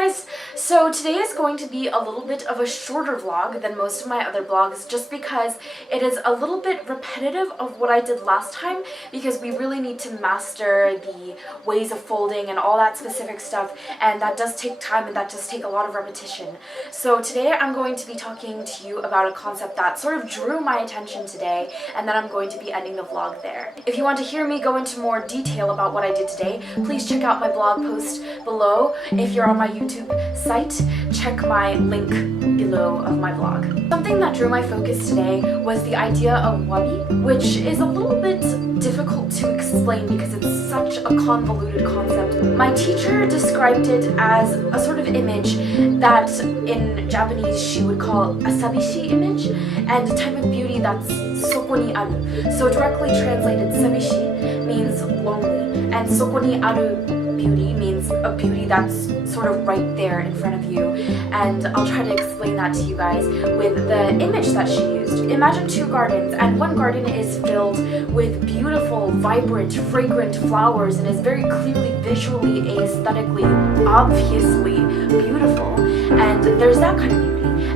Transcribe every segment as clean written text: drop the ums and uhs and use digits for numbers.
guys! So today is going to be a little bit of a shorter vlog than most of my other vlogs just because it is a little bit repetitive of what I did last time because we really need to master the ways of folding and all that specific stuff, and that does take time and that does take a lot of repetition. So today I'm going to be talking to you about a concept that sort of drew my attention today, and then I'm going to be ending the vlog there. If you want to hear me go into more detail about what I did today, please check out my blog post below. If you're on my YouTube site, check my link below of my vlog. Something that drew my focus today was the idea of wabi, which is a little bit difficult to explain because it's such a convoluted concept. My teacher described it as a sort of image that in Japanese she would call a sabishi image, and a type of beauty that's soko ni aru. So directly translated, sabishi means lonely, and soko ni aru beauty means a beauty that's sort of right there in front of you. And I'll try to explain that to you guys with the image that she used. Imagine two gardens, and one garden is filled with beautiful, vibrant, fragrant flowers and is very clearly, visually, aesthetically, obviously beautiful. And there's that kind of beauty.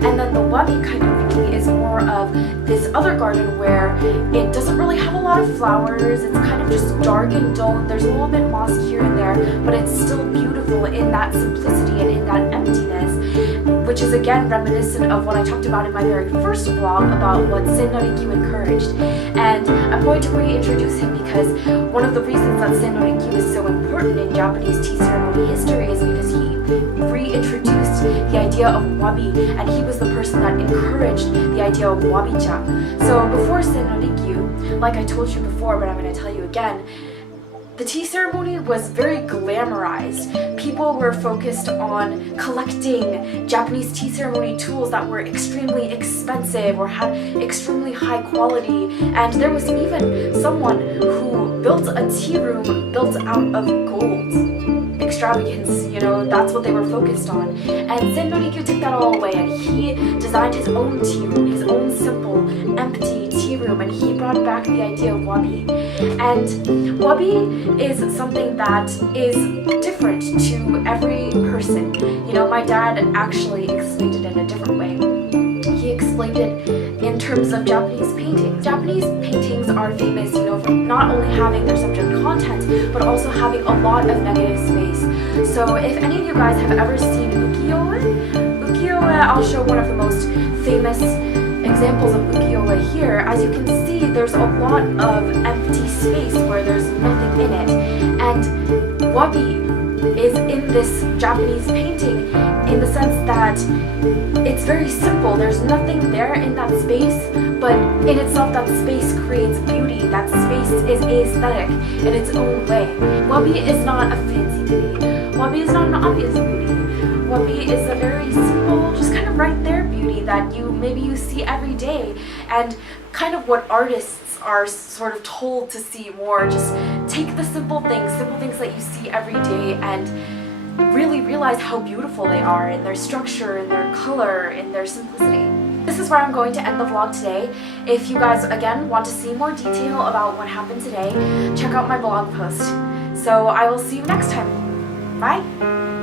And then the wabi kind of beauty is more of this other garden where it doesn't really have a lot of flowers. It's kind of just dark and dull. There's a little bit moss here and there, but it's still beautiful in that simplicity and in that emptiness, which is again reminiscent of what I talked about in my very first vlog about what Sen-no-rikyu encouraged. And I'm going to reintroduce him because one of the reasons that Sen-no-rikyu is so important in Japanese tea ceremony history is because he reintroduced the idea of wabi, and he was the person that encouraged the idea of wabi-cha. So before Sen-no-rikyu, like I told you before, but I'm going to tell you again, the tea ceremony was very glamorized. People were focused on collecting Japanese tea ceremony tools that were extremely expensive or had extremely high quality, and there was even someone who built a tea room built out of gold. Extravagance, you know, that's what they were focused on. And Sen-no-rikyu took that all away, and he designed his own tea room, his own simple, empty tea room, and he brought back the idea of wabi. And wabi is something that is different to every person. You know, my dad actually explained it in a different way. He explained it in terms of Japanese paintings. Japanese paintings are famous, you know, for not only having their subject content, but also having a lot of negative space. So if any of you guys have ever seen ukiyo-e, I'll show one of the most famous examples of ukiyo-e here. As you can see, there's a lot of empty space where there's nothing in it. And wabi is in this Japanese painting in the sense that it's very simple. There's nothing there in that space, but in itself that space creates beauty. That space is aesthetic in its own way. Wabi is not a fancy beauty. Wabi is not an obvious beauty. Wabi is a very simple, just kind of right there beauty that maybe you see every day, and kind of what artists are sort of told to see more. Just take the simple things that you see every day, and really realize how beautiful they are in their structure, in their color, in their simplicity. This is where I'm going to end the vlog today. If you guys, again, want to see more detail about what happened today, check out my blog post. So I will see you next time. Bye!